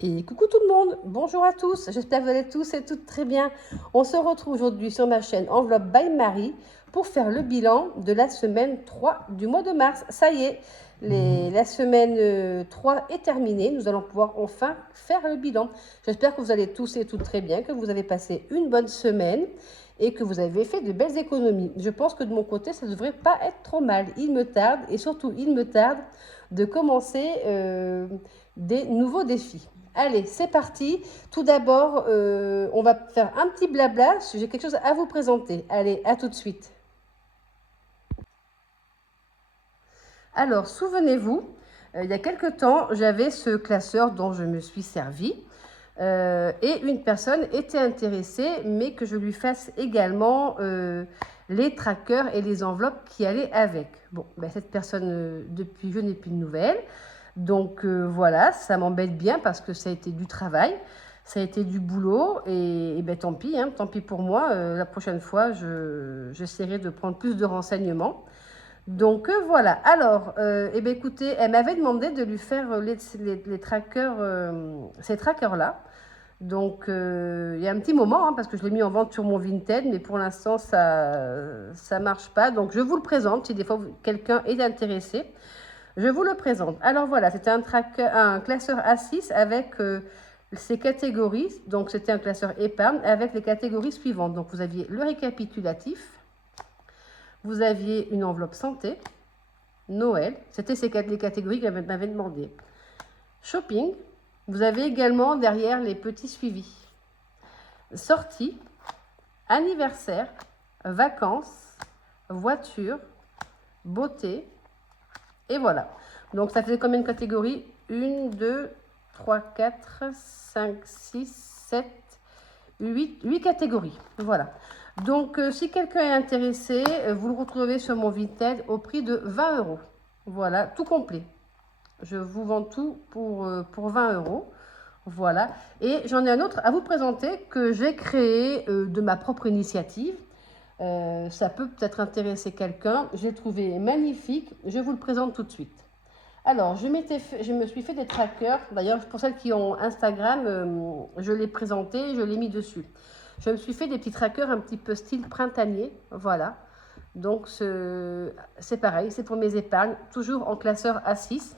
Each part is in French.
Et coucou tout le monde, bonjour à tous, j'espère que vous allez tous et toutes très bien. On se retrouve aujourd'hui sur ma chaîne Enveloppe by Marie pour faire le bilan de la semaine 3 du mois de mars. Ça y est, la semaine 3 est terminée, nous allons pouvoir enfin faire le bilan. J'espère que vous allez tous et toutes très bien, que vous avez passé une bonne semaine et que vous avez fait de belles économies. Je pense que de mon côté, ça ne devrait pas être trop mal. Il me tarde et surtout il me tarde de commencer des nouveaux défis. Allez, c'est parti. Tout d'abord, on va faire un petit blabla. J'ai quelque chose à vous présenter. Allez, à tout de suite. Alors, souvenez-vous, il y a quelque temps, j'avais ce classeur dont je me suis servi. Et une personne était intéressée, mais que je lui fasse également les trackers et les enveloppes qui allaient avec. Bon, ben, cette personne, depuis, je n'ai plus de nouvelles. Donc voilà, ça m'embête bien parce que ça a été du travail, ça a été du boulot et ben, tant pis, hein, tant pis pour moi. La prochaine fois, j'essaierai de prendre plus de renseignements. Donc voilà. Alors, eh ben, écoutez, elle m'avait demandé de lui faire les trackers, ces trackers-là. Donc il y a un petit moment, hein, parce que je l'ai mis en vente sur mon Vinted, mais pour l'instant, ça marche pas. Donc je vous le présente si des fois quelqu'un est intéressé. Je vous le présente. Alors voilà, c'était un classeur A6 avec ses catégories. Donc c'était un classeur épargne avec les catégories suivantes. Donc vous aviez le récapitulatif, vous aviez une enveloppe santé, Noël, c'était les catégories qu'elle m'avait demandé. Shopping, vous avez également derrière les petits suivis. Sortie, anniversaire, vacances, voiture, beauté, et voilà. Donc ça faisait combien de catégories? 1, 2, 3, 4, 5, 6, 7, 8 catégories. Voilà. Donc si quelqu'un est intéressé, vous le retrouvez sur mon Vinted au prix de 20 euros. Voilà, tout complet. Je vous vends tout pour 20 euros. Voilà. Et j'en ai un autre à vous présenter que j'ai créé de ma propre initiative. Ça peut peut-être intéresser quelqu'un. Je l'ai trouvé magnifique. Je vous le présente tout de suite. Alors, je me suis fait des trackers. D'ailleurs, pour celles qui ont Instagram, je l'ai présenté, je l'ai mis dessus. Je me suis fait des petits trackers un petit peu style printanier. Voilà. Donc, c'est pareil, c'est pour mes épargnes, toujours en classeur A6.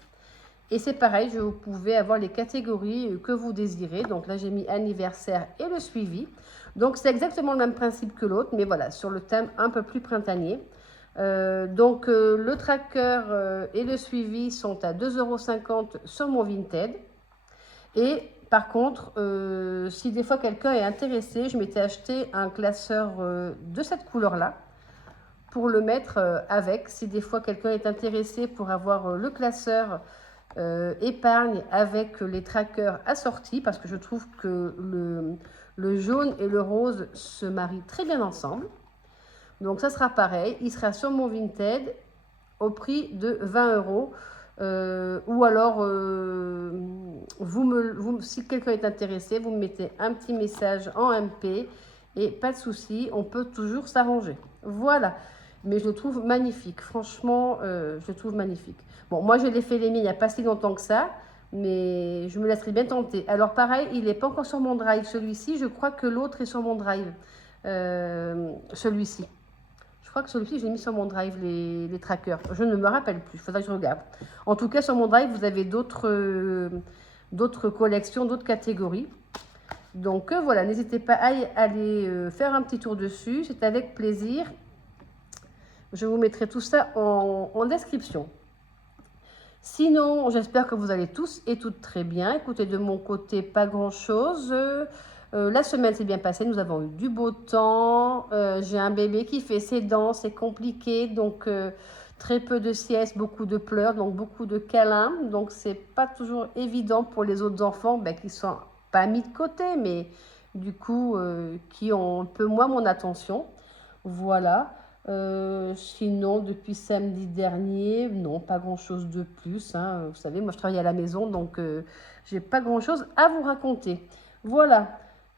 Et c'est pareil, vous pouvez avoir les catégories que vous désirez. Donc là, j'ai mis anniversaire et le suivi. Donc c'est exactement le même principe que l'autre, mais voilà, sur le thème un peu plus printanier. Le tracker et le suivi sont à 2,50 € sur mon Vinted. Et par contre, si des fois quelqu'un est intéressé, je m'étais acheté un classeur de cette couleur-là pour le mettre avec. Si des fois quelqu'un est intéressé pour avoir le classeur épargne avec les trackers assortis, parce que je trouve que le jaune et le rose se marient très bien ensemble. Donc ça sera pareil, il sera sur mon Vinted au prix de 20 euros. Ou alors, si quelqu'un est intéressé, vous me mettez un petit message en MP et pas de souci, on peut toujours s'arranger. Voilà, mais je le trouve magnifique, franchement, je le trouve magnifique. Bon, moi je l'ai fait les miens il n'y a pas si longtemps que ça, mais je me laisserai bien tenter. Alors pareil, il n'est pas encore sur mon drive celui-ci, je crois que l'autre est sur mon drive, celui-ci. Je crois que celui-ci, je l'ai mis sur mon drive, les trackers. Je ne me rappelle plus, il faudra que je regarde. En tout cas, sur mon drive, vous avez d'autres collections, d'autres catégories. Donc voilà, n'hésitez pas à aller faire un petit tour dessus, c'est avec plaisir. Je vous mettrai tout ça en description. Sinon, j'espère que vous allez tous et toutes très bien. Écoutez, de mon côté, pas grand-chose. La semaine s'est bien passée, nous avons eu du beau temps. J'ai un bébé qui fait ses dents, c'est compliqué. Donc, très peu de siestes, beaucoup de pleurs, donc beaucoup de câlins. Donc, c'est pas toujours évident pour les autres enfants qui sont pas mis de côté, mais du coup, qui ont un peu moins mon attention. Voilà. Sinon, depuis samedi dernier, non, pas grand-chose de plus, hein. Vous savez, moi, je travaille à la maison, donc j'ai pas grand-chose à vous raconter. Voilà.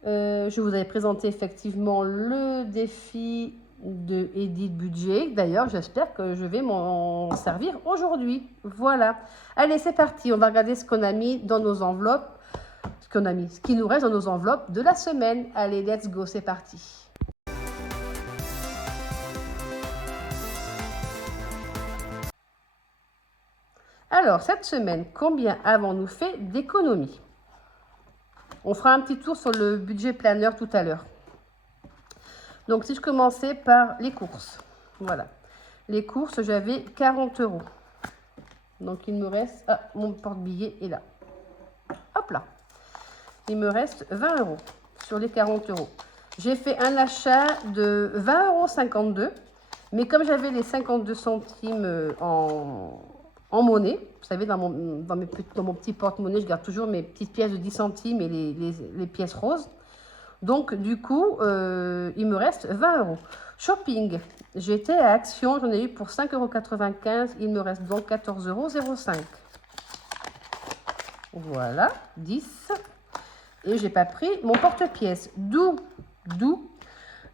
Je vous avais présenté effectivement le défi de Edith Budget. D'ailleurs, j'espère que je vais m'en servir aujourd'hui. Voilà. Allez, c'est parti. On va regarder ce qu'on a mis dans nos enveloppes qu'on a mis, ce qui nous reste dans nos enveloppes de la semaine. Allez, let's go, c'est parti. Alors, cette semaine, combien avons-nous fait d'économies? On fera un petit tour sur le budget planeur tout à l'heure. Donc, si je commençais par les courses, voilà. Les courses, j'avais 40 €. Donc, il me reste... Ah, mon porte-billet est là. Hop là. Il me reste 20 € sur les 40 €. J'ai fait un achat de 20,52 €. Mais comme j'avais les 52 centimes en monnaie, vous savez, dans mon petit porte-monnaie, je garde toujours mes petites pièces de 10 centimes et les pièces roses. Donc, du coup, il me reste 20 €. Shopping, j'étais à Action, j'en ai eu pour 5,95 €. Il me reste donc 14,05 €. Voilà, 10. Et j'ai pas pris mon porte-pièce. D'où,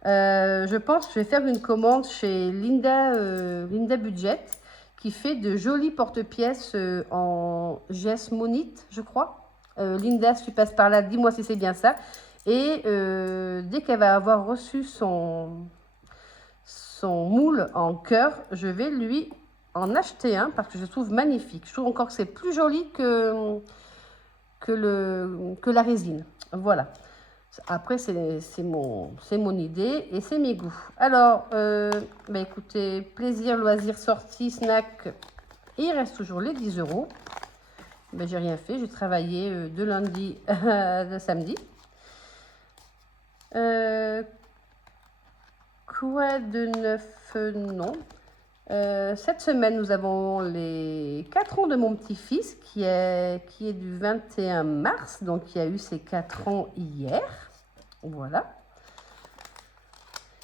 je pense que je vais faire une commande chez Linda Budget, qui fait de jolis porte-pièces en gesmonite, je crois. Linda, si tu passes par là, dis-moi si c'est bien ça. Et dès qu'elle va avoir reçu son moule en cœur, je vais lui en acheter un parce que je le trouve magnifique. Je trouve encore que c'est plus joli que la résine. Voilà. Après, c'est mon idée et c'est mes goûts. Alors, écoutez, plaisir, loisirs, sorties, snack. Il reste toujours les 10 €. J'ai rien fait. J'ai travaillé de lundi à samedi. Quoi de neuf? Non. Cette semaine, nous avons les 4 ans de mon petit-fils qui est du 21 mars. Donc, il a eu ses 4 ans hier. Voilà.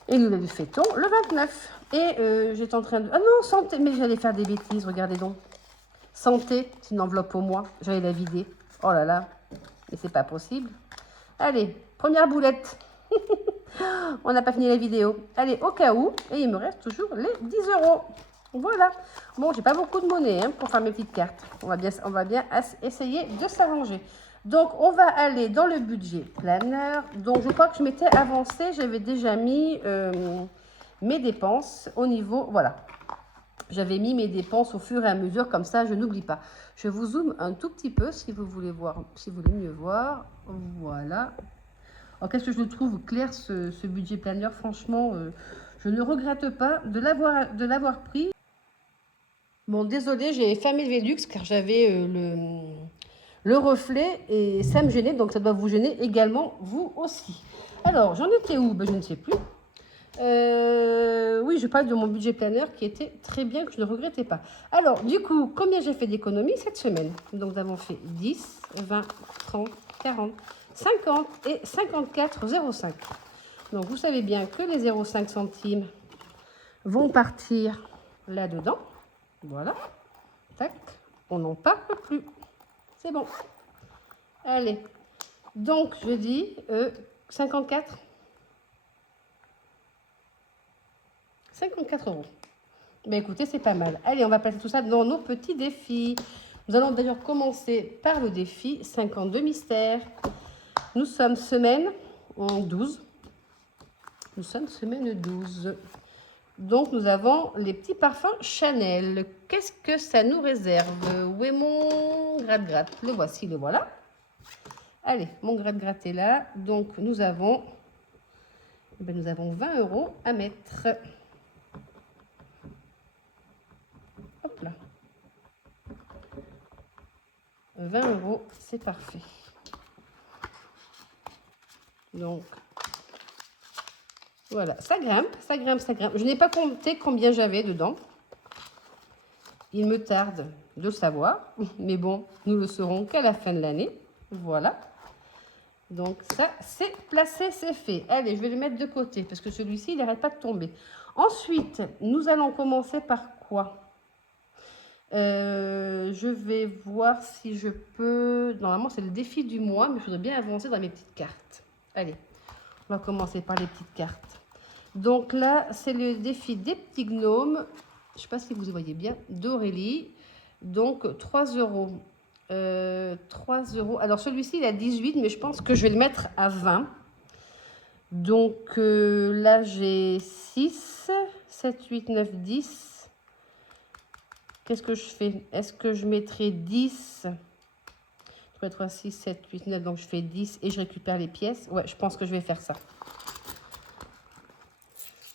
Et nous les fêtons le 29. Et j'étais en train de... Ah non, santé. Mais j'allais faire des bêtises, regardez donc. Santé, c'est une enveloppe pour moi. J'allais la vider. Oh là là. Mais c'est pas possible. Allez, première boulette. On n'a pas fini la vidéo. Allez, au cas où. Et il me reste toujours les 10 €. Voilà. Bon, j'ai pas beaucoup de monnaie pour faire mes petites cartes. On va bien essayer de s'arranger. Donc, on va aller dans le budget planeur. Donc, je crois que je m'étais avancée. J'avais déjà mis mes dépenses au niveau... Voilà. J'avais mis mes dépenses au fur et à mesure. Comme ça, je n'oublie pas. Je vous zoome un tout petit peu si vous voulez voir, si vous voulez mieux voir. Voilà. Alors, qu'est-ce que je trouve clair, ce budget planeur. Franchement, je ne regrette pas de l'avoir pris. Bon, désolé, j'ai fermé le Velux car j'avais le reflet et ça me gênait. Donc, ça doit vous gêner également, vous aussi. Alors, j'en étais où? Je ne sais plus. Oui, je parle de mon budget planeur qui était très bien, que je ne regrettais pas. Alors, du coup, combien j'ai fait d'économies cette semaine? Donc, nous avons fait 10, 20, 30, 40, 50 et 54,05 €. Donc, vous savez bien que les 0,5 centimes vont partir là-dedans. Voilà. Tac. On n'en parle plus. C'est bon. Allez. Donc, je dis 54. 54 €. Écoutez, c'est pas mal. Allez, on va placer tout ça dans nos petits défis. Nous allons d'ailleurs commencer par le défi 52 mystères. Nous sommes semaine 12. Nous sommes semaine 12. Donc, nous avons les petits parfums Chanel. Qu'est-ce que ça nous réserve? Où est mon gratte-gratte? Le voici, le voilà. Allez, mon gratte-gratte est là. Donc, nous avons 20 € à mettre. Hop là. 20 €, c'est parfait. Donc, voilà, ça grimpe, ça grimpe, ça grimpe. Je n'ai pas compté combien j'avais dedans. Il me tarde de le savoir, mais bon, nous le saurons qu'à la fin de l'année. Voilà. Donc ça, c'est placé, c'est fait. Allez, je vais le mettre de côté parce que celui-ci, il n'arrête pas de tomber. Ensuite, nous allons commencer par quoi? Je vais voir si je peux... Normalement, c'est le défi du mois, mais je voudrais bien avancer dans mes petites cartes. Allez, on va commencer par les petites cartes. Donc là, c'est le défi des petits gnomes. Je ne sais pas si vous voyez bien, d'Aurélie. Donc 3 €. 3 euros. Alors celui-ci, il est à 18, mais je pense que je vais le mettre à 20. Donc là, j'ai 6, 7, 8, 9, 10. Qu'est-ce que je fais? Est-ce que je mettrai 10? 3, 3, 6, 7, 8, 9. Donc je fais 10 et je récupère les pièces. Ouais, je pense que je vais faire ça.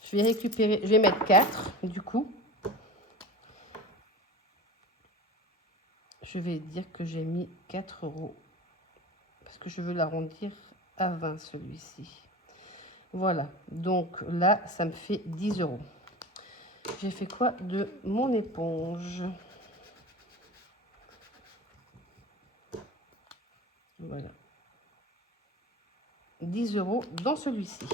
Je vais récupérer, je vais mettre 4 du coup. Je vais dire que j'ai mis 4 euros. Parce que je veux l'arrondir à 20 celui-ci. Voilà, donc là, ça me fait 10 euros. J'ai fait quoi de mon éponge? Voilà. 10 euros dans celui-ci.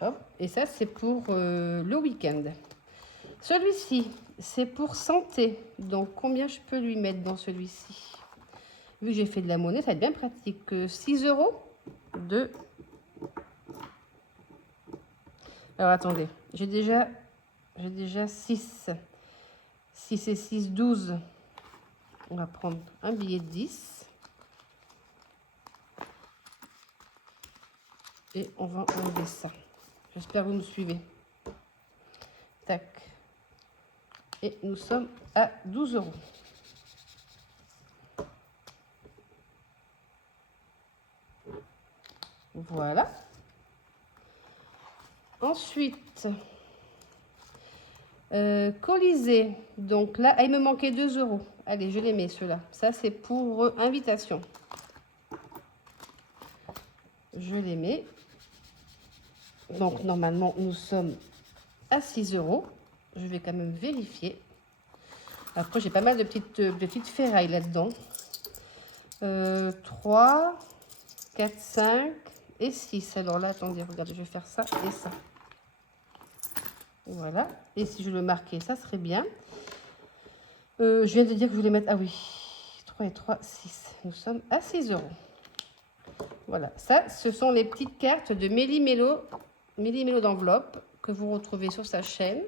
Hop, et ça, c'est pour le week-end. Celui-ci, c'est pour santé. Donc, combien je peux lui mettre dans celui-ci? Vu que j'ai fait de la monnaie, ça va être bien pratique. 6 euros de... Alors, attendez. J'ai déjà 6. 6 et 6, 12. On va prendre un billet de 10. Et on va enlever ça. J'espère que vous me suivez. Tac. Et nous sommes à 12 euros. Voilà. Ensuite, Colisée. Donc là, il me manquait 2 euros. Allez, je les mets ceux-là. Ça, c'est pour invitation. Je les mets. Donc, normalement, nous sommes à 6 euros. Je vais quand même vérifier. Après, j'ai pas mal de petites ferrailles là-dedans. 3, 4, 5 et 6. Alors là, attendez, regardez, je vais faire ça et ça. Voilà. Et si je le marquais, ça serait bien. Je viens de dire que je voulais mettre... Ah oui, 3 et 3, 6. Nous sommes à 6 euros. Voilà. Ça, ce sont les petites cartes de Méli-Mélo d'enveloppe que vous retrouvez sur sa chaîne.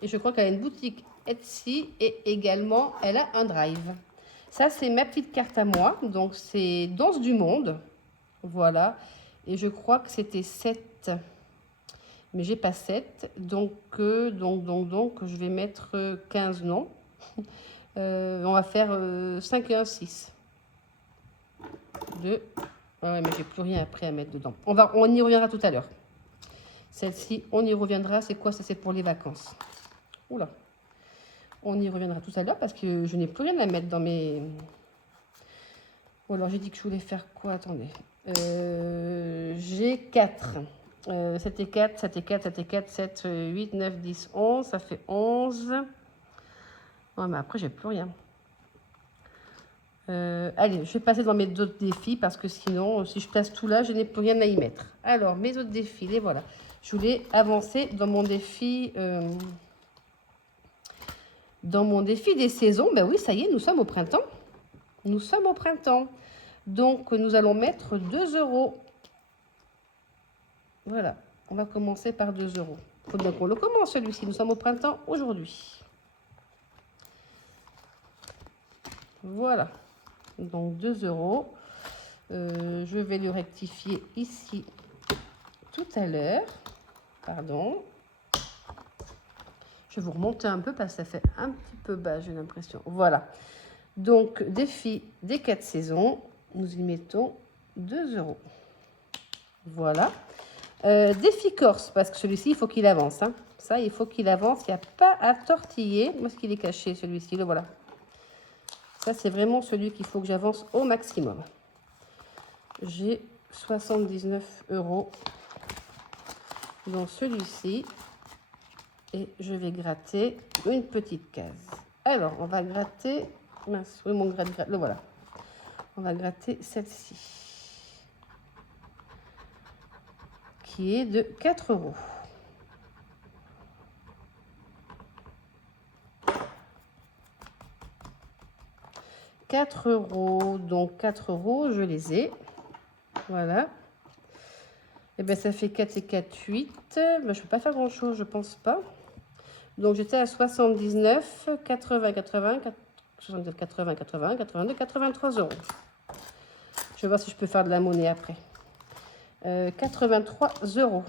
Et je crois qu'elle a une boutique Etsy et également, elle a un drive. Ça, c'est ma petite carte à moi. Donc, c'est Danse du Monde. Voilà. Et je crois que c'était 7. Mais j'ai pas 7. Donc, je vais mettre 15 noms. On va faire 5 et 1, 6. 2. Ouais, mais j'ai plus rien après à mettre dedans. On y reviendra tout à l'heure. Celle-ci, on y reviendra. C'est quoi? Ça, c'est pour les vacances. Oula. On y reviendra tout à l'heure parce que je n'ai plus rien à mettre dans mes... Ou alors, j'ai dit que je voulais faire quoi? Attendez. J'ai 4. 7 et 4, 7 et 4, 7 et 4, 7, 8, 9, 10, 11. Ça fait 11. Ouais, mais après, j'ai plus rien. Allez, je vais passer dans mes autres défis parce que sinon, si je place tout là, je n'ai plus rien à y mettre. Alors, mes autres défis, les voilà. Je voulais avancer dans mon défi... Dans mon défi des saisons, ben oui, ça y est, nous sommes au printemps. Nous sommes au printemps. Donc, nous allons mettre 2 euros. Voilà, on va commencer par 2 euros. Il faut bien qu'on le commence, celui-ci. Nous sommes au printemps aujourd'hui. Voilà, donc 2 euros. Je vais le rectifier ici tout à l'heure. Pardon. Je vais vous remonter un peu parce que ça fait un petit peu bas, j'ai l'impression. Voilà. Donc, défi des 4 saisons. Nous y mettons 2 euros. Voilà. Défi Corse, parce que celui-ci, il faut qu'il avance. Hein. Ça, il faut qu'il avance. Il n'y a pas à tortiller. Où est-ce qu'il est caché, celui-ci? Le voilà. Ça, c'est vraiment celui qu'il faut que j'avance au maximum. J'ai 79 euros dans celui-ci. Et je vais gratter une petite case. Alors, on va gratter... Mince, oui, mon gratte, le voilà. On va gratter celle-ci. Qui est de 4 euros. « 4 euros. Donc, 4 euros, je les ai. Voilà. Et bien, ça fait 4 et 4, 8. Ben, je ne peux pas faire grand-chose, je pense pas. Donc, j'étais à 79, 80, 80, 79, 80, 80, 82, 83 euros. Je vais voir si je peux faire de la monnaie après. 83 euros.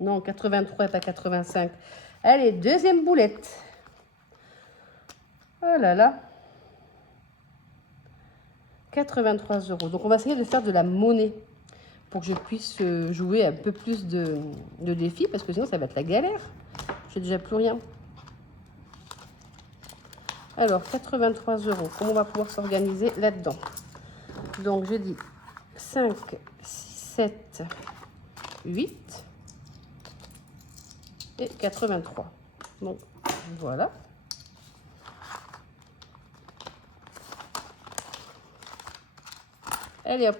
Non, 83 et pas 85. Allez, deuxième boulette. Oh là là. 83 euros. Donc, on va essayer de faire de la monnaie pour que je puisse jouer un peu plus de défis parce que sinon, ça va être la galère. J'ai déjà plus rien. Alors, 83 euros. Comment on va pouvoir s'organiser là-dedans? Donc, je dis 5, 6, 7, 8 et 83. Donc, voilà. Allez, hop.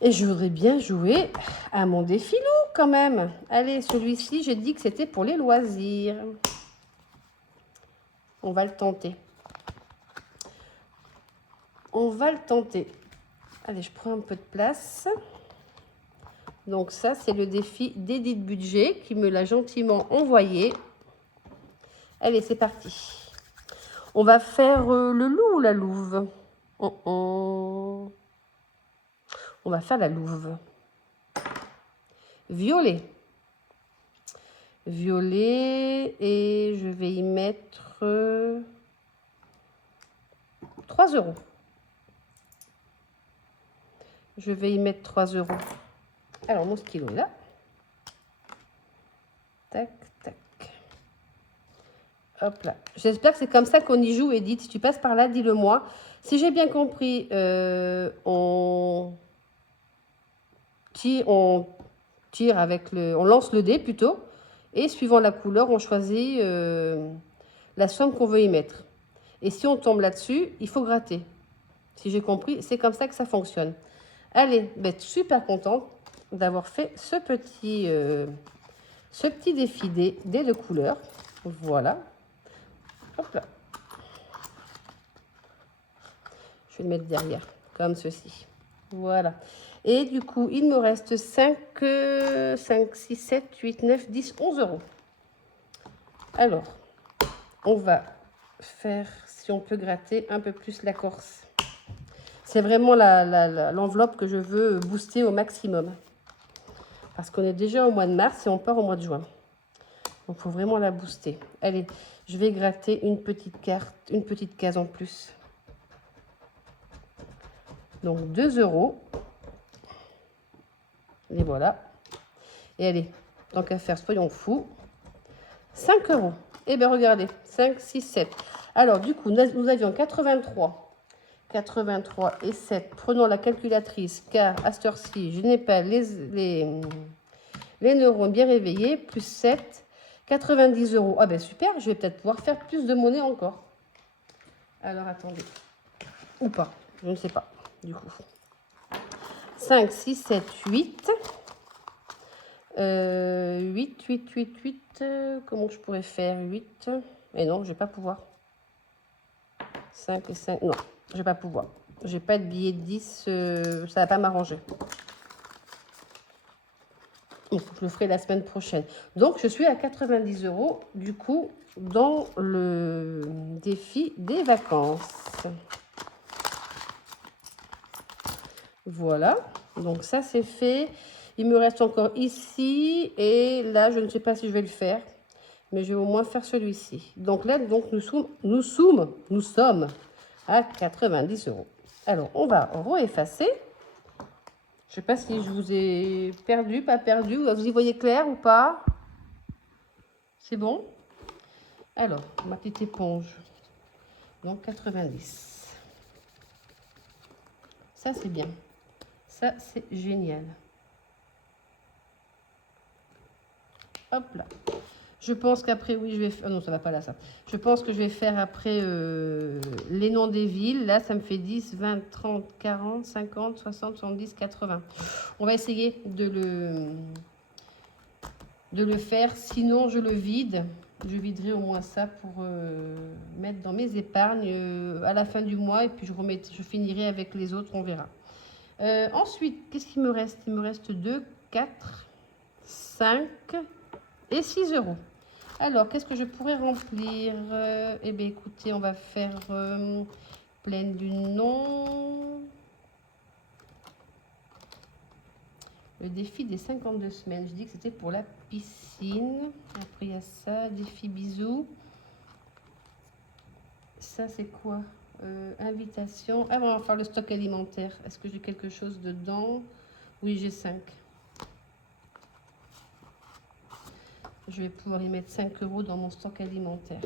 Et je voudrais bien jouer à mon défi loup quand même. Allez, celui-ci, j'ai dit que c'était pour les loisirs. On va le tenter. On va le tenter. Allez, je prends un peu de place. Donc ça, c'est le défi d'Edith Budget qui me l'a gentiment envoyé. Allez, c'est parti. On va faire le loup ou la louve? On va faire la louve. Violet. Violet. Et je vais y mettre 3 euros. Je vais y mettre 3 euros. Alors, mon stylo est là. Tac, tac. Hop là. J'espère que c'est comme ça qu'on y joue, Edith. Si tu passes par là, dis-le moi. Si j'ai bien compris, on tire avec le... On lance le dé plutôt. Et suivant la couleur, on choisit la somme qu'on veut y mettre. Et si on tombe là-dessus, il faut gratter. Si j'ai compris, c'est comme ça que ça fonctionne. Allez, ben, super contente d'avoir fait ce petit défi dés de couleurs. Voilà. Hop là. Je vais le mettre derrière, comme ceci. Voilà. Et du coup, il me reste 5, 6, 7, 8, 9, 10, 11 euros. Alors, on va faire, si on peut gratter un peu plus la Corse. C'est vraiment l'enveloppe que je veux booster au maximum. Parce qu'on est déjà au mois de mars et on part au mois de juin. Donc, il faut vraiment la booster. Allez, je vais gratter une petite carte, une petite case en plus. Donc, 2 euros. Et voilà. Et allez, tant qu'à faire, soyons fous. 5 euros. Eh bien, regardez. 5, 6, 7. Alors, du coup, nous avions 83. 83 et 7. Prenons la calculatrice, car à cette heure-ci, je n'ai pas les neurones bien réveillés. Plus 7. 90 euros. Ah ben super, je vais peut-être pouvoir faire plus de monnaie encore. Alors, attendez. Ou pas, je ne sais pas, du coup. 5, 6, 7, 8. 8, 8, 8, 8. Comment je pourrais faire 8? Mais non, je ne vais pas pouvoir. 5 et 5. Non, je ne vais pas pouvoir. Je n'ai pas de billet de 10. Ça ne va pas m'arranger. Il faut que je le ferai la semaine prochaine. Donc, je suis à 90 euros, du coup, dans le défi des vacances. Voilà. Donc, ça, c'est fait. Il me reste encore ici. Et là, je ne sais pas si je vais le faire. Mais je vais au moins faire celui-ci. Donc là, nous sommes à 90 euros. Alors, on va re-effacer. Je ne sais pas si je vous ai perdu, pas perdu. Vous y voyez clair ou pas? C'est bon? Alors, ma petite éponge. Donc, 90. Ça, c'est bien. Ça, c'est génial. Hop là. Je pense qu'après, oui, je vais faire... Oh non, ça ne va pas là, ça. Je pense que je vais faire après les noms des villes. Là, ça me fait 10, 20, 30, 40, 50, 60, 70, 80. On va essayer de le faire. Sinon, je le vide Je viderai au moins ça pour mettre dans mes épargnes à la fin du mois. Et puis je finirai avec les autres, on verra. Ensuite, qu'est-ce qu'il me reste? Il me reste 2, 4, 5 et 6 euros. Alors, qu'est-ce que je pourrais remplir? Eh bien, écoutez, on va faire pleine du nom. Le défi des 52 semaines. Je dis que c'était pour la piscine. Après, il y a ça. Défi bisous. Ça, c'est quoi? Invitation. Ah, on va faire le stock alimentaire. Est-ce que j'ai quelque chose dedans? Oui, j'ai 5. Je vais pouvoir y mettre 5 euros dans mon stock alimentaire.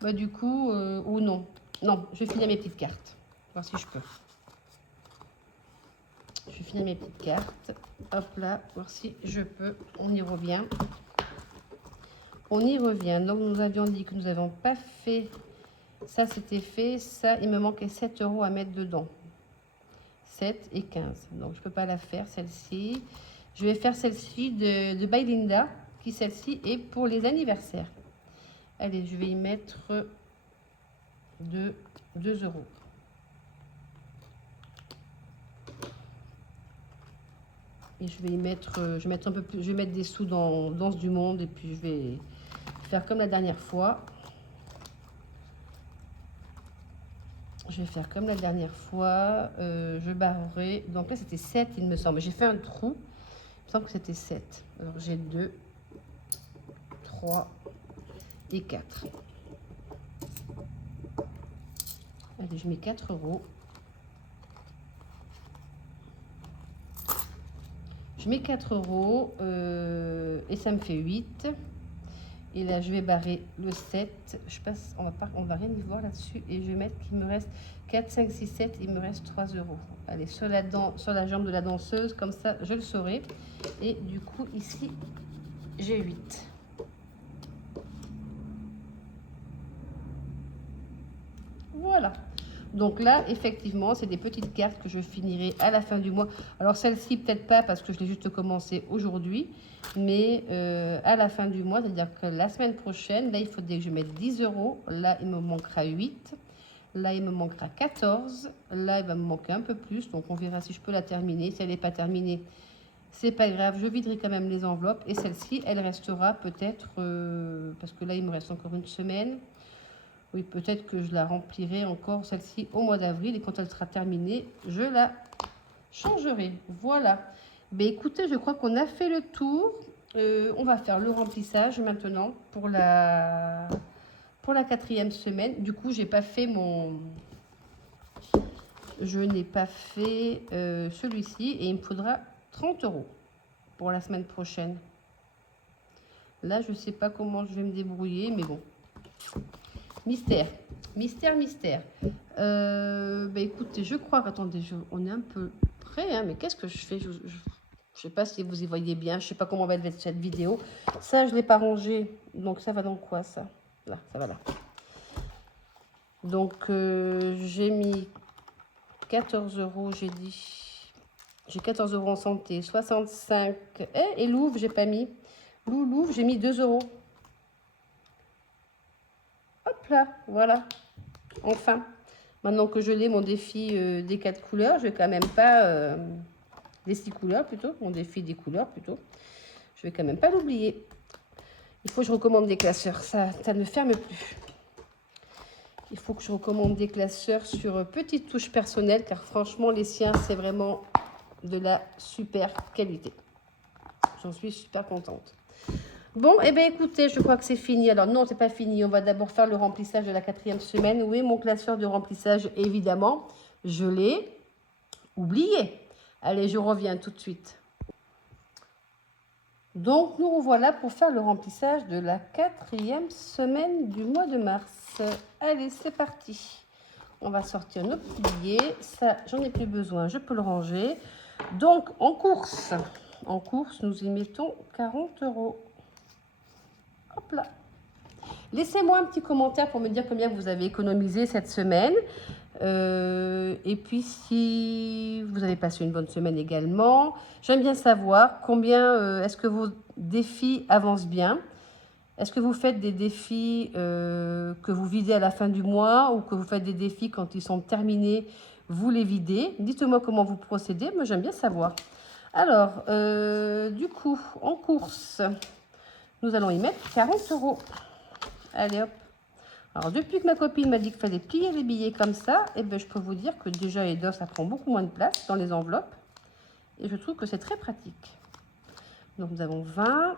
Bah, du coup, ou non. Non, je vais finir mes petites cartes. Voir si je peux. Je vais finir mes petites cartes. Hop là, voir si je peux. On y revient. On y revient. Donc, nous avions dit que nous n'avons pas fait. Ça, c'était fait. Ça, il me manquait 7 euros à mettre dedans. 7 et 15. Donc, je ne peux pas la faire, celle-ci. Je vais faire celle-ci de By Linda, qui celle-ci est pour les anniversaires. Allez, je vais y mettre 2 euros. Et je vais y mettre, je vais mettre un peu plus, je vais mettre des sous dans Danse du Monde et puis je vais faire comme la dernière fois. Je vais faire comme la dernière fois, je barrerai. Donc là, c'était 7, il me semble. J'ai fait un trou. Il me semble que c'était 7. Alors, j'ai 2, 3 et 4. Allez, je mets 4 euros. Je mets 4 euros et ça me fait 8. Et là, je vais barrer le 7. Je passe, on va rien y voir là-dessus. Et je vais mettre qu'il me reste 4, 5, 6, 7. Il me reste 3 euros. Allez, sur la jambe de la danseuse, comme ça, je le saurai. Et du coup, ici, j'ai 8. Voilà. Donc là, effectivement, c'est des petites cartes que je finirai à la fin du mois. Alors celle-ci, peut-être pas parce que je l'ai juste commencé aujourd'hui. Mais à la fin du mois, c'est-à-dire que la semaine prochaine, là, il faudrait que je mette 10 euros. Là, il me manquera 8. Là, il me manquera 14. Là, il va me manquer un peu plus. Donc, on verra si je peux la terminer. Si elle n'est pas terminée, c'est pas grave. Je viderai quand même les enveloppes. Et celle-ci, elle restera peut-être... parce que là, il me reste encore une semaine. Oui, peut-être que je la remplirai encore, celle-ci, au mois d'avril. Et quand elle sera terminée, je la changerai. Voilà. Ben, écoutez, je crois qu'on a fait le tour. On va faire le remplissage maintenant pour la 4e semaine. Du coup, j'ai pas fait mon... Je n'ai pas fait celui-ci. Et il me faudra 30 euros pour la semaine prochaine. Là, je ne sais pas comment je vais me débrouiller, mais bon. Mystère, mystère, mystère. Bah écoutez, je crois qu'attendez, on est un peu près, hein, mais qu'est-ce que je fais? Je ne sais pas si vous y voyez bien, je ne sais pas comment va être cette vidéo. Ça, je ne l'ai pas rangé, donc ça va dans quoi ça? Là, ça va là. Donc, j'ai mis 14 euros, j'ai dit. J'ai 14 euros en santé, 65. Et Louvre, j'ai pas mis. Louvre, j'ai mis 2 euros. Hop là, voilà. Enfin, maintenant que je l'ai, mon défi des 4 couleurs, je vais quand même pas... des 6 couleurs plutôt, mon défi des couleurs plutôt. Je vais quand même pas l'oublier. Il faut que je recommande des classeurs, ça ne ferme plus. Il faut que je recommande des classeurs sur petites touches personnelles, car franchement, les siens, c'est vraiment de la super qualité. J'en suis super contente. Bon, eh bien, écoutez, je crois que c'est fini. Alors, non, c'est pas fini. On va d'abord faire le remplissage de la 4e semaine. Oui, mon classeur de remplissage, évidemment, je l'ai oublié. Allez, je reviens tout de suite. Donc, nous revoilà pour faire le remplissage de la 4e semaine du mois de mars. Allez, c'est parti. On va sortir nos petits billets. Ça, j'en ai plus besoin. Je peux le ranger. Donc, en course, nous y mettons 40 euros. Hop là. Laissez-moi un petit commentaire pour me dire combien vous avez économisé cette semaine. Et puis, si vous avez passé une bonne semaine également, j'aime bien savoir combien est-ce que vos défis avancent bien. Est-ce que vous faites des défis que vous videz à la fin du mois ou que vous faites des défis quand ils sont terminés, vous les videz? Dites-moi comment vous procédez, moi j'aime bien savoir. Alors, du coup, en course, nous allons y mettre 40 €. Allez hop. Alors, depuis que ma copine m'a dit qu'il fallait plier les billets comme ça, eh ben, je peux vous dire que déjà, ça prend beaucoup moins de place dans les enveloppes. Et je trouve que c'est très pratique. Donc, nous avons 20,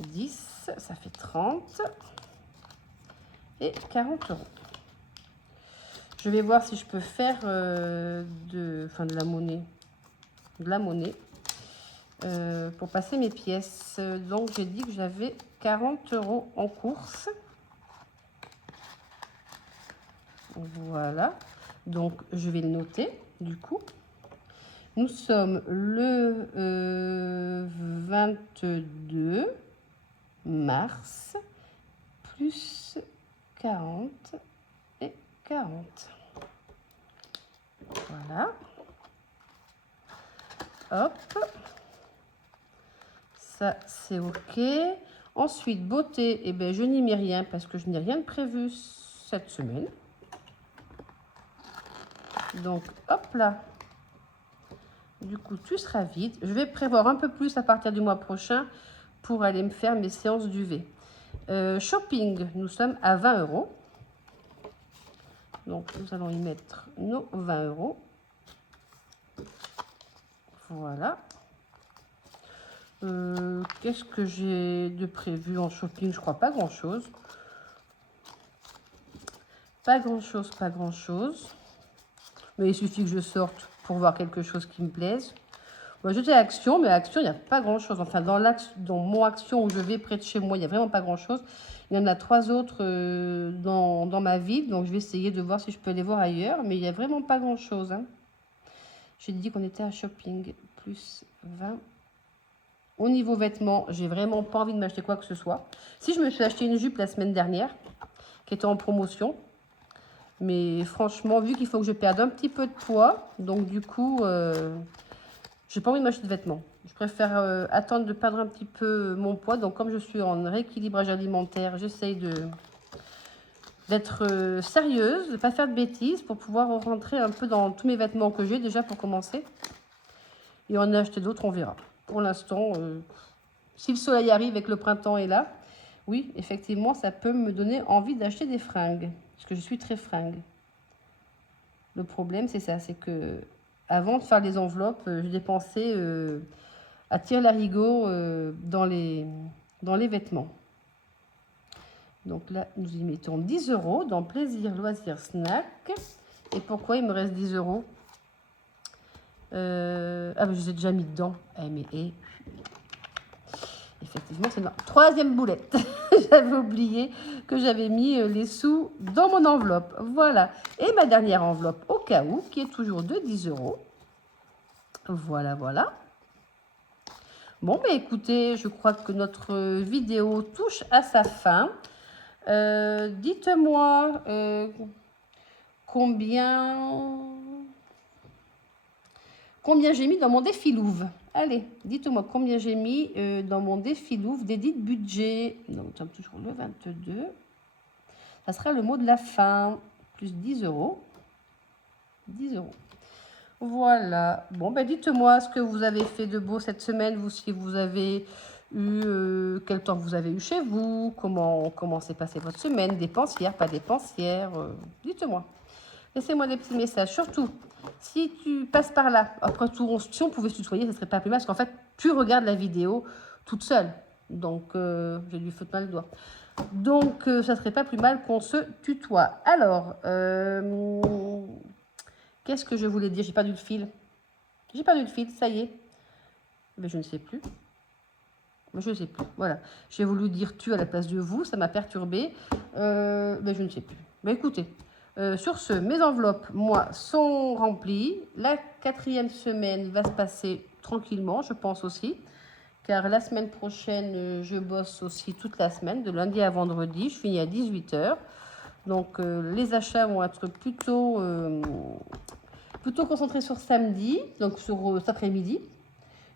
10, ça fait 30 et 40 €. Je vais voir si je peux faire de la monnaie. De la monnaie. Pour passer mes pièces. Donc, j'ai dit que j'avais 40 € en course. Voilà. Donc, je vais le noter, du coup. Nous sommes le 22 mars, plus 40 et 40. Voilà. Hop. Ça, c'est OK. Ensuite, beauté, eh bien, je n'y mets rien parce que je n'ai rien de prévu cette semaine. Donc, hop là. Du coup, tu seras vide. Je vais prévoir un peu plus à partir du mois prochain pour aller me faire mes séances d'UV. Shopping, nous sommes à 20 €. Donc, nous allons y mettre nos 20 €. Voilà. Qu'est-ce que j'ai de prévu en shopping? Je crois pas grand-chose. Pas grand-chose, pas grand-chose. Mais il suffit que je sorte pour voir quelque chose qui me plaise. Moi, j'étais à Action, mais à Action, il n'y a pas grand-chose. Enfin, dans mon Action où je vais près de chez moi, il n'y a vraiment pas grand-chose. Il y en a 3 autres dans ma ville. Donc, je vais essayer de voir si je peux les voir ailleurs. Mais il n'y a vraiment pas grand-chose. Hein. J'ai dit qu'on était à shopping. Plus 20. Au niveau vêtements, j'ai vraiment pas envie de m'acheter quoi que ce soit. Si, je me suis acheté une jupe la semaine dernière, qui était en promotion. Mais franchement, vu qu'il faut que je perde un petit peu de poids, donc du coup, j'ai pas envie de m'acheter de vêtements. Je préfère attendre de perdre un petit peu mon poids. Donc comme je suis en rééquilibrage alimentaire, j'essaye d'être sérieuse, de ne pas faire de bêtises pour pouvoir rentrer un peu dans tous mes vêtements que j'ai déjà pour commencer. Et en acheter d'autres, on verra. Pour l'instant, si le soleil arrive et que le printemps est là, oui, effectivement, ça peut me donner envie d'acheter des fringues. Parce que je suis très fringue. Le problème, c'est ça, c'est que avant de faire les enveloppes, je dépensais à tire-larigot dans les vêtements. Donc là, nous y mettons 10 € dans plaisir, loisirs, snack. Et pourquoi il me reste 10 €? Ah, mais je les ai déjà mis dedans. Effectivement, c'est notre troisième boulette. J'avais oublié que j'avais mis les sous dans mon enveloppe. Voilà. Et ma dernière enveloppe, au cas où, qui est toujours de 10 €. Voilà, voilà. Bon, mais écoutez, je crois que notre vidéo touche à sa fin. Dites-moi combien j'ai mis dans mon défi Louvre. Allez, dites-moi combien j'ai mis dans mon défi Louvre d'Edith Budget. Donc, nous sommes toujours le 22. Ça sera le mot de la fin. Plus 10 €. 10 €. Voilà. Bon, ben dites-moi ce que vous avez fait de beau cette semaine. Vous, si vous avez eu... quel temps vous avez eu chez vous. Comment s'est passée votre semaine. Dépensière, pas dépensière. Dites-moi. Laissez-moi des petits messages. Surtout, si tu passes par là, après tout, si on pouvait se tutoyer, ça serait pas plus mal. Parce qu'en fait, tu regardes la vidéo toute seule. Donc, j'ai dû foutre mal le doigt. Donc, ça serait pas plus mal qu'on se tutoie. Alors, qu'est-ce que je voulais dire? J'ai perdu le fil. J'ai perdu le fil, ça y est. Mais je ne sais plus. Je ne sais plus. Voilà. J'ai voulu dire tu à la place de vous. Ça m'a perturbée. Mais je ne sais plus. Mais écoutez. Sur ce, mes enveloppes, moi, sont remplies. La 4e semaine va se passer tranquillement, je pense aussi. Car la semaine prochaine, je bosse aussi toute la semaine, de lundi à vendredi. Je finis à 18 h. Donc, les achats vont être plutôt concentrés sur samedi, donc sur cet après-midi.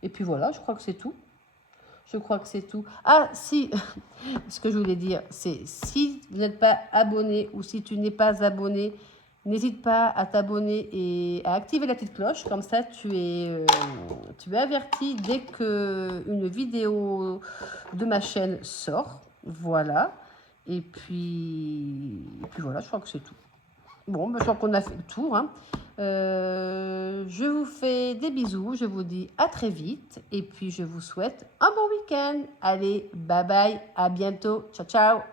Et puis voilà, je crois que c'est tout. Je crois que c'est tout. Ah, si, ce que je voulais dire, c'est si vous n'êtes pas abonné ou si tu n'es pas abonné, n'hésite pas à t'abonner et à activer la petite cloche. Comme ça, tu es averti dès qu'une vidéo de ma chaîne sort. Voilà. Et puis voilà, je crois que c'est tout. Bon, ben, je crois qu'on a fait le tour, hein. Je vous fais des bisous, je vous dis à très vite et puis je vous souhaite un bon week-end. Allez, bye bye, à bientôt, ciao ciao.